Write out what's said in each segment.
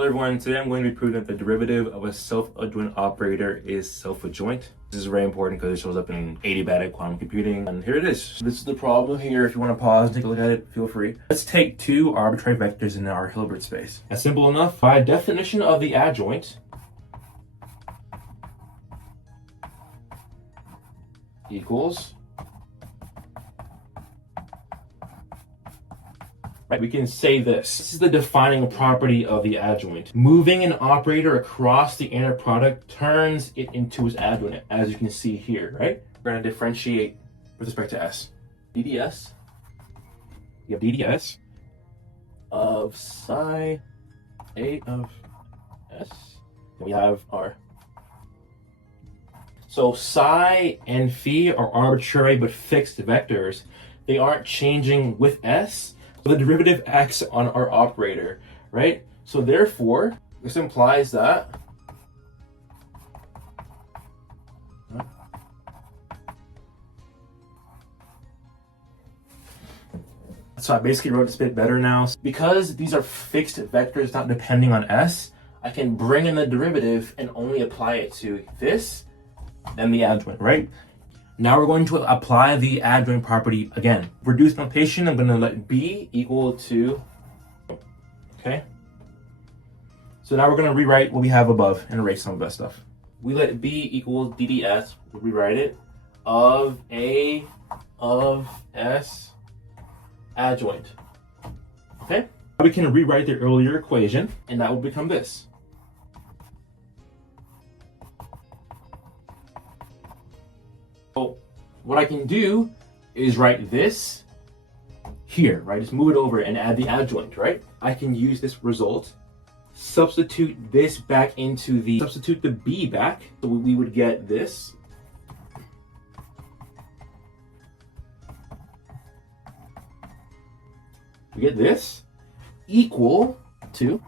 Hello everyone, today I'm going to be proving that the derivative of a self-adjoint operator is self-adjoint. This is very important because it shows up in adiabatic quantum computing. And here it is. This is the problem here. If you want to pause and take a look at it, feel free. Let's take two arbitrary vectors in our Hilbert space. That's simple enough. By definition of the adjoint equals, right, we can say this. This is the defining property of the adjoint. Moving an operator across the inner product turns it into its adjoint, as you can see here, right? We're going to differentiate with respect to S. DDS, we have DDS of psi A of S. And we have our. So psi and phi are arbitrary but fixed vectors. They aren't changing with S. So the derivative acts on our operator, right? So therefore, this implies that so I basically wrote this bit better now. Because these are fixed vectors not depending on S, I can bring in the derivative and only apply it to this, then the adjoint, right? Now we're going to apply the adjoint property again. Reduced notation, I'm going to let B equal to, okay? So now we're going to rewrite what we have above and erase some of that stuff. We let B equal DDS, we'll rewrite it, of A of S adjoint, okay? Now we can rewrite the earlier equation, and that will become this. So what I can do is write this here, right? Just move it over and add the adjoint, right? I can use this result, substitute this back into the, substitute the B back, so we would get this. We get this equal to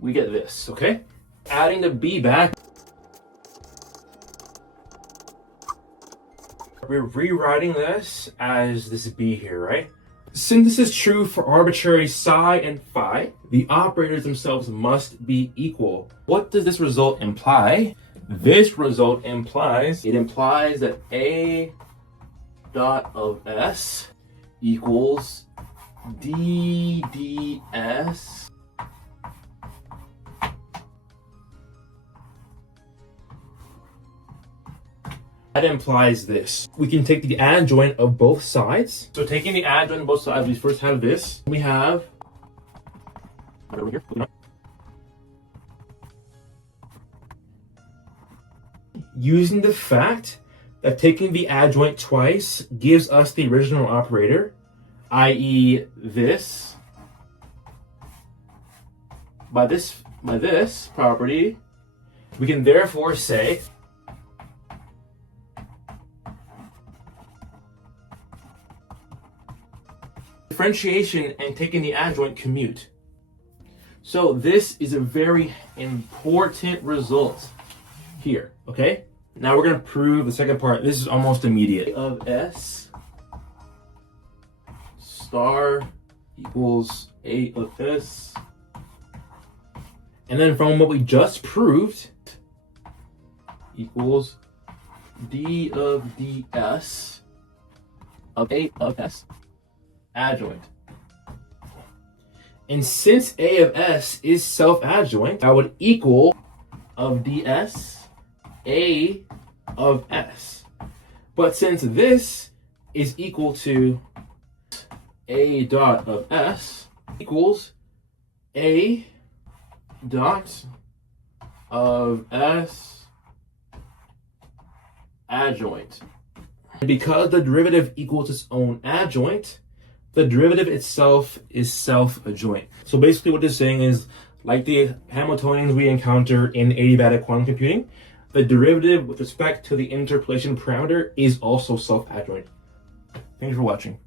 we get this, okay? Adding the B back, we're rewriting this as this B here, right? Since this is true for arbitrary psi and phi, the operators themselves must be equal. What does this result imply? This result implies, it implies that A dot of S equals DDS that implies this. We can take the adjoint of both sides. So taking the adjoint of both sides, we first have this. We have over here. Using the fact that taking the adjoint twice gives us the original operator, i.e. this. By this property, we can therefore say differentiation and taking the adjoint commute. So this is a very important result here, okay? Now we're gonna prove the second part. This is almost immediate. Of S star equals A of S. And then from what we just proved equals D of DS of A of S adjoint. And since A of S is self-adjoint, that would equal of DS A of S. But since this is equal to A dot of S equals A dot of S adjoint. And because the derivative equals its own adjoint, the derivative itself is self-adjoint. So basically what this is saying is, like the Hamiltonians we encounter in adiabatic quantum computing, the derivative with respect to the interpolation parameter is also self-adjoint. Thank you for watching.